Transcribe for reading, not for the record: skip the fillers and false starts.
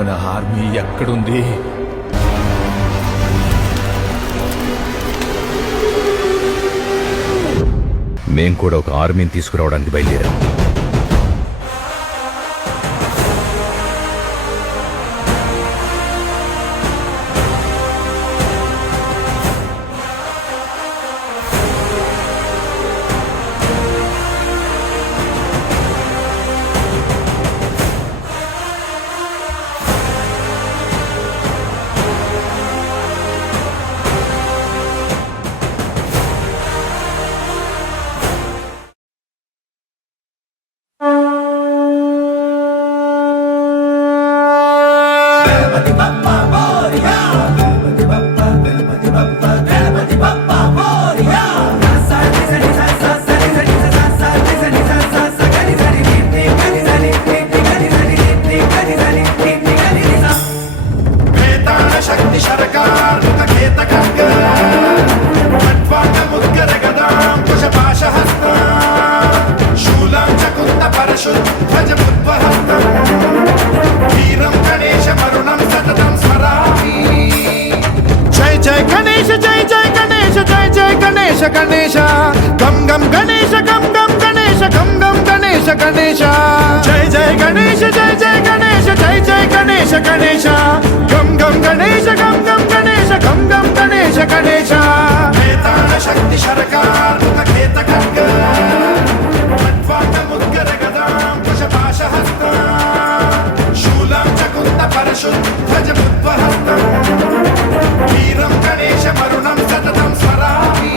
మన ఆర్మీ ఎక్కడుంది? మేం కూడా ఒక ఆర్మీని తీసుకురావడానికి బయలుదేరాం. గణేశ గం గం గణేశ గం గం గణేశ గం గం గణేశ గణేశ జై జై గణేశ జై జై గణేశ జై జై గణేశ గణేశ గం గం గణేశ గం గం గణేశ గం గం గణేశ గణేశ వేతాళ శక్తి శరకార్ముక ఖేత ఖడ్గ ఖడ్వాంగ ముద్గర గదాం కుశపాశ హస్త శూలం చకుంద పరశు ధ్వజ బుద్ధ్వ హస్తం వీరం గణేశ మరుణం సతతం స్మరామి